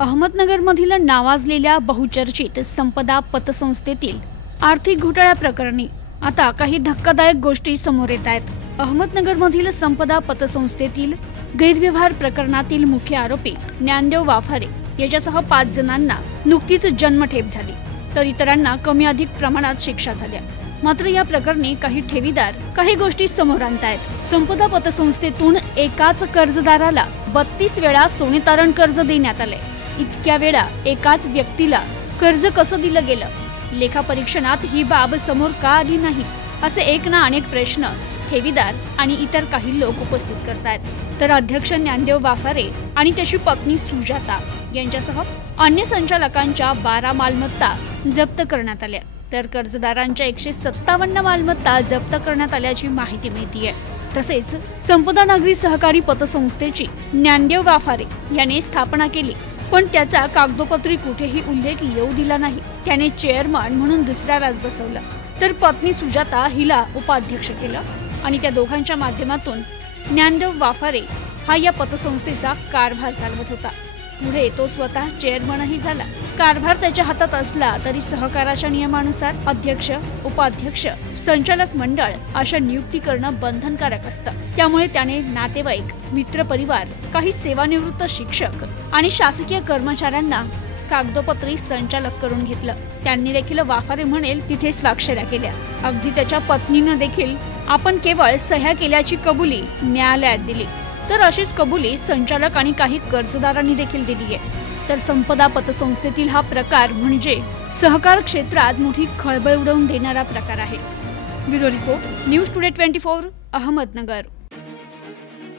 अहमदनगरमधील नावाजलेल्या बहुचर्चित संपदा पतसंस्थेतील आर्थिक घोटाळ्या प्रकरणी आता काही धक्कादायक गोष्टी समोर येत आहेत। अहमदनगरमधील संपदा पतसंस्थेतील गैरव्यवहार प्रकरणातील मुख्य आरोपी ज्ञानदेव वाफारे याच्यासह 5 जणांना नुकतीच जन्मठेप झाली, तर इतरांना कमी अधिक प्रमाणात शिक्षा झाल्या। मात्र या प्रकरणी काही ठेवीदार काही गोष्टी समोर आणतायत। संपदा पतसंस्थेतून एकाच कर्जदाराला 32 वेळा सोने तारण कर्ज देण्यात आले। इतक्या वेळा एकाच व्यक्तीला कर्ज कसं दिलं गेलं? लेखापरीक्षणात ही बाब समोर का आली नाही, असे एक ना अनेक प्रश्न ठेवीदार आणि इतर काही लोक उपस्थित करतायत। तर अध्यक्ष ज्ञानदेव वाफारे आणि त्याची पत्नी सुजाता यांच्यासह अन्य संचालकांच्या 12 मालमत्ता जप्त करण्यात आल्या, तर कर्जदारांच्या 157 मालमत्ता जप्त करण्यात आल्याची माहिती मिळतेय। तसेच संपदा नागरी सहकारी पतसंस्थेची ज्ञानदेव वाफारे याने स्थापना केली, पण त्याचा कागदोपत्री कुठेही उल्लेख येऊ दिला नाही। त्याने चेअरमन म्हणून दुसऱ्यालाच बसवलं, तर पत्नी सुजाता हिला उपाध्यक्ष केलं आणि त्या दोघांच्या माध्यमातून ज्ञानदेव वाफारे हा या पतसंस्थेचा कारभार चालवत होता। पुढे तो स्वतः चेअरमनही झाला। कारभार त्याच्या हातात असला तरी सहकाराच्या नियमानुसार अध्यक्ष, उपाध्यक्ष, संचालक मंडळ अशा नियुक्ती करणं बंधनकारक असतं। त्यामुळे त्याने नातेवाईक, मित्रपरिवार, काही सेवानिवृत्त शिक्षक आणि शासकीय कर्मचाऱ्यांना कागदोपत्री संचालक करून घेतलं। त्यांनी देखील वाफारे म्हणेल तिथे स्वाक्षऱ्या केल्या। अगदी त्याच्या पत्नीनं देखील आपण केवळ सह्या केल्याची कबुली न्यायालयात दिली, तर अशीच कबुली संचालक आणि काही कर्जदारांनी देखील दिली आहे। तर संपदा पतसंस्थेतील हा प्रकार म्हणजे सहकार क्षेत्रात मोठी खळबळ उडवून देणारा प्रकार आहे। Bureau report, news today 24, Ahmednagar.